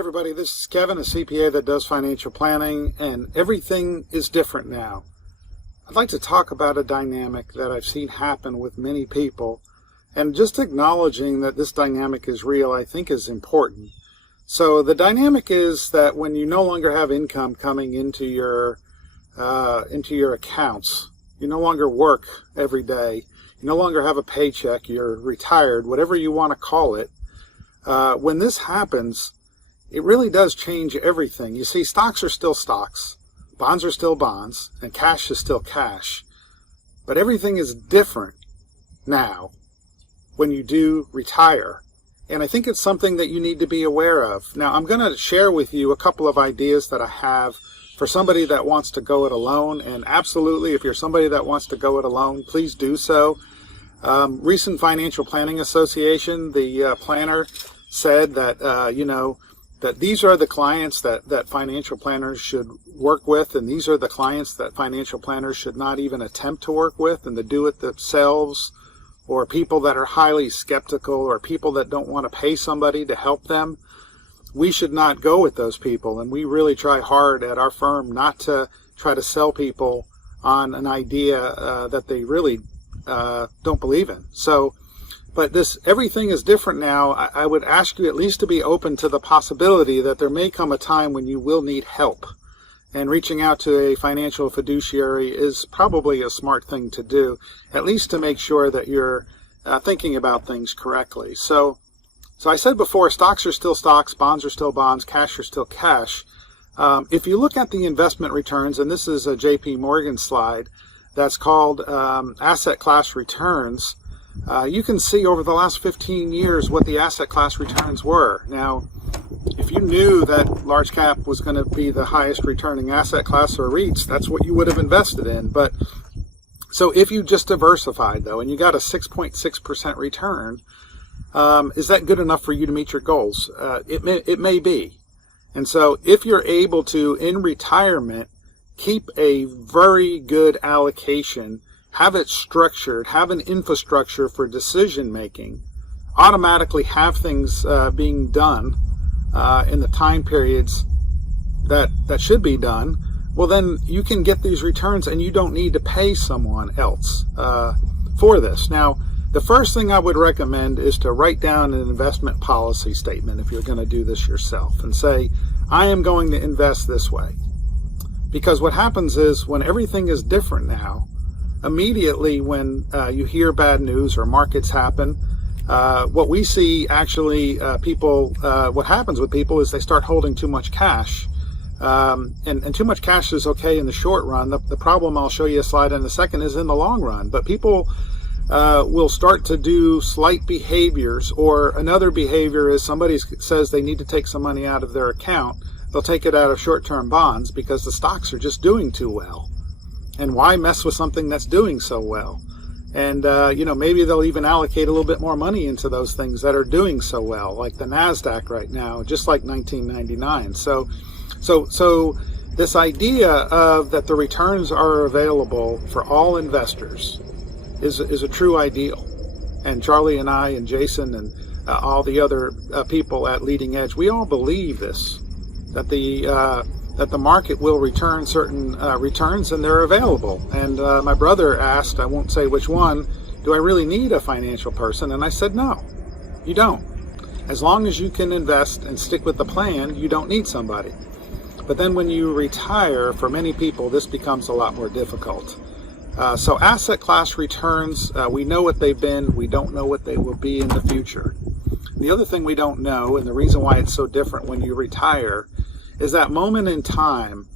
Everybody, this is Kevin, a CPA that does financial planning, and everything is different now. I'd like to talk about a dynamic that I've seen happen with many people, and just acknowledging that this dynamic is real, I think is important. So the dynamic is that when you no longer have income coming into your accounts, you no longer work every day, you no longer have a paycheck, you're retired, whatever you want to call it. When this happens, it really does change everything. You see, stocks are still stocks, bonds are still bonds, and cash is still cash. But everything is different now when you do retire. And I think it's something that you need to be aware of. Now, I'm going to share with you a couple of ideas that I have for somebody that wants to go it alone. And absolutely, if you're somebody that wants to go it alone, please do so. Recent Financial Planning Association, the planner said that, that these are the clients that financial planners should work with, and these are the clients that financial planners should not even attempt to work with and to do it themselves, or people that are highly skeptical, or people that don't want to pay somebody to help them. We should not go with those people, and we really try hard at our firm not to try to sell people on an idea that they really don't believe in. But everything is different now. I would ask you at least to be open to the possibility that there may come a time when you will need help. And reaching out to a financial fiduciary is probably a smart thing to do, at least to make sure that you're thinking about things correctly. So I said before, stocks are still stocks, bonds are still bonds, cash are still cash. If you look at the investment returns, and this is a JP Morgan slide that's called asset class returns, you can see over the last 15 years what the asset class returns were. Now, if you knew that large cap was going to be the highest returning asset class or REITs, that's what you would have invested in. But so if you just diversified, though, and you got a 6.6% return, is that good enough for you to meet your goals? It may be. And so if you're able to, in retirement, keep a very good allocation, have it structured, have an infrastructure for decision making, automatically have things being done in the time periods that should be done, well, then you can get these returns and you don't need to pay someone else for this. Now, the first thing I would recommend is to write down an investment policy statement if you're going to do this yourself and say, I am going to invest this way. Because what happens is when everything is different now, immediately when you hear bad news or markets happen, what we see actually what happens with people is they start holding too much cash. And too much cash is okay in the short run. The problem, I'll show you a slide in a second, is in the long run. But people will start to do slight behaviors, or another behavior is somebody says they need to take some money out of their account. They'll take it out of short-term bonds because the stocks are just doing too well. And why mess with something that's doing so well? And, maybe they'll even allocate a little bit more money into those things that are doing so well, like the NASDAQ right now, just like 1999. So this idea of that the returns are available for all investors is a true ideal. And Charlie and I and Jason and all the other people at Leading Edge, we all believe this, that the market will return certain returns, and they're available. And my brother asked, I won't say which one, do I really need a financial person? And I said, no, you don't. As long as you can invest and stick with the plan, you don't need somebody. But then when you retire, for many people, this becomes a lot more difficult. So asset class returns, we know what they've been. We don't know what they will be in the future. The other thing we don't know, and the reason why it's so different when you retire, is that moment in time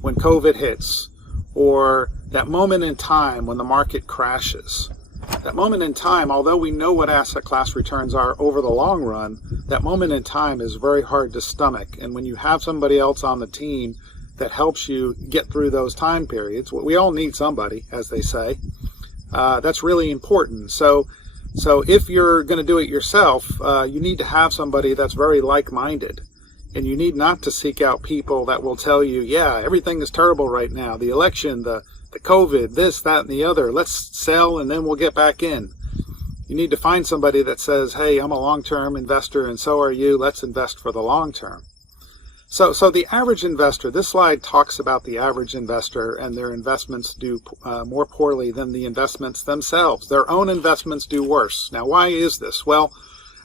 when COVID hits, or that moment in time when the market crashes. That moment in time, although we know what asset class returns are over the long run, that moment in time is very hard to stomach. And when you have somebody else on the team that helps you get through those time periods, we all need somebody, as they say, that's really important. So if you're going to do it yourself, you need to have somebody that's very like-minded. And you need not to seek out people that will tell you, yeah, everything is terrible right now. The election, the COVID, this, that, and the other. Let's sell and then we'll get back in. You need to find somebody that says, hey, I'm a long-term investor and so are you. Let's invest for the long term. So the average investor, this slide talks about the average investor, and their investments do more poorly than the investments themselves. Their own investments do worse. Now, why is this? Well,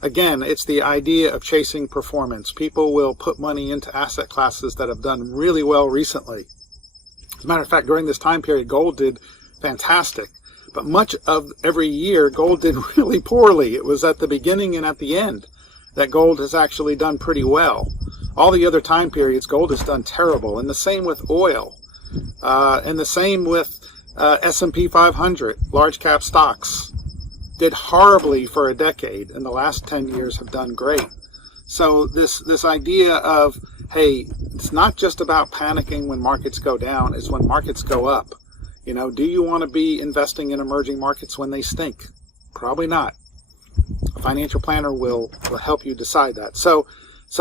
again, it's the idea of chasing performance. People will put money into asset classes that have done really well recently. As a matter of fact, during this time period, gold did fantastic. But much of every year, gold did really poorly. It was at the beginning and at the end that gold has actually done pretty well. All the other time periods, gold has done terrible. And the same with oil. And the same with S&P 500, large cap stocks. Did horribly for a decade, and the last 10 years have done great. So this idea of, hey, it's not just about panicking when markets go down, it's when markets go up. You know, do you want to be investing in emerging markets when they stink? Probably not. A financial planner will help you decide that. So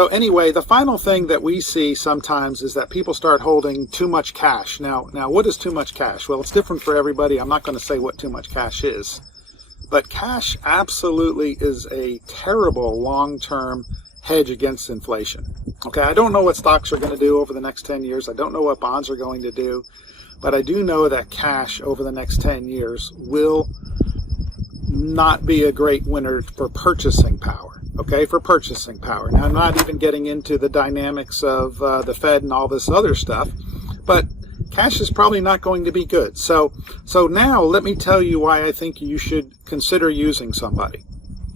anyway, the final thing that we see sometimes is that people start holding too much cash. Now, what is too much cash? Well, it's different for everybody. I'm not going to say what too much cash is. But cash absolutely is a terrible long-term hedge against inflation. Okay, I don't know what stocks are going to do over the next 10 years. I don't know what bonds are going to do. But I do know that cash over the next 10 years will not be a great winner for purchasing power. Okay, for purchasing power. Now, I'm not even getting into the dynamics of the Fed and all this other stuff, but cash is probably not going to be good. So now let me tell you why I think you should consider using somebody.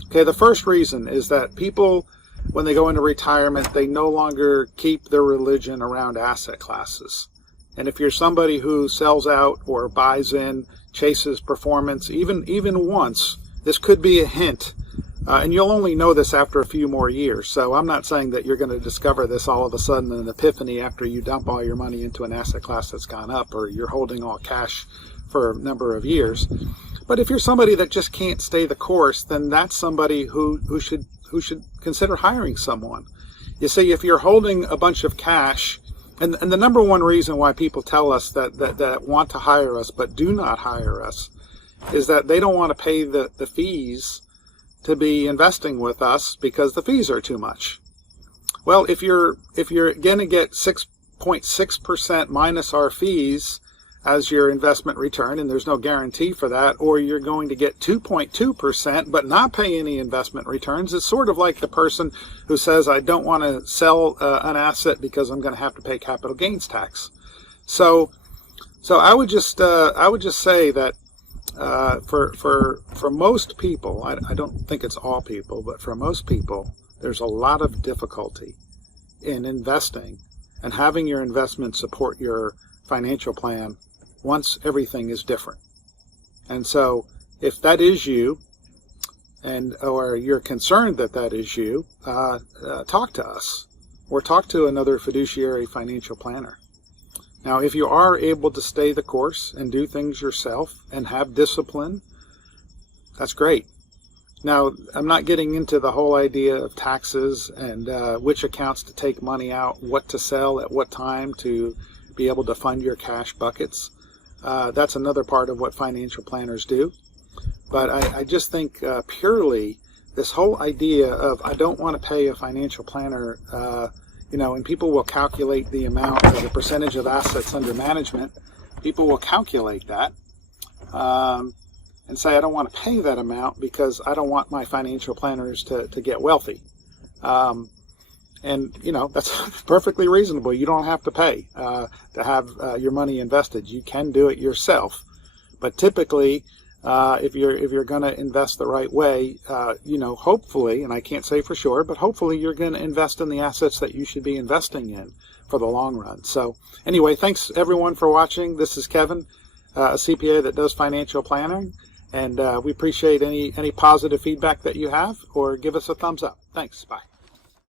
Okay, the first reason is that people, when they go into retirement, they no longer keep their religion around asset classes. And if you're somebody who sells out or buys in, chases performance, even once, this could be a hint. And you'll only know this after a few more years. So I'm not saying that you're going to discover this all of a sudden, an epiphany after you dump all your money into an asset class that's gone up, or you're holding all cash for a number of years. But if you're somebody that just can't stay the course, then that's somebody who should consider hiring someone. You see, if you're holding a bunch of cash, and the number one reason why people tell us that want to hire us but do not hire us is that they don't want to pay the fees to be investing with us because the fees are too much. Well, if you're going to get 6.6% minus our fees as your investment return, and there's no guarantee for that, or you're going to get 2.2% but not pay any investment returns, it's sort of like the person who says, I don't want to sell an asset because I'm going to have to pay capital gains tax. So I would just say that for most people, I don't think it's all people, but for most people, there's a lot of difficulty in investing and having your investment support your financial plan once everything is different. And so if that is you, or you're concerned that is you, talk to us or talk to another fiduciary financial planner. Now, if you are able to stay the course and do things yourself and have discipline, that's great. Now, I'm not getting into the whole idea of taxes and which accounts to take money out, what to sell at what time to be able to fund your cash buckets. That's another part of what financial planners do. But I just think purely this whole idea of I don't want to pay a financial planner, and people will calculate the amount as a percentage of assets under management. People will calculate that and say, I don't want to pay that amount because I don't want my financial planners to get wealthy. And that's perfectly reasonable. You don't have to pay to have your money invested. You can do it yourself. But typically, if you're going to invest the right way, hopefully, and I can't say for sure, but hopefully you're going to invest in the assets that you should be investing in for the long run. So anyway, thanks everyone for watching. This is Kevin, a CPA that does financial planning, and we appreciate any positive feedback that you have, or give us a thumbs up. Thanks. Bye.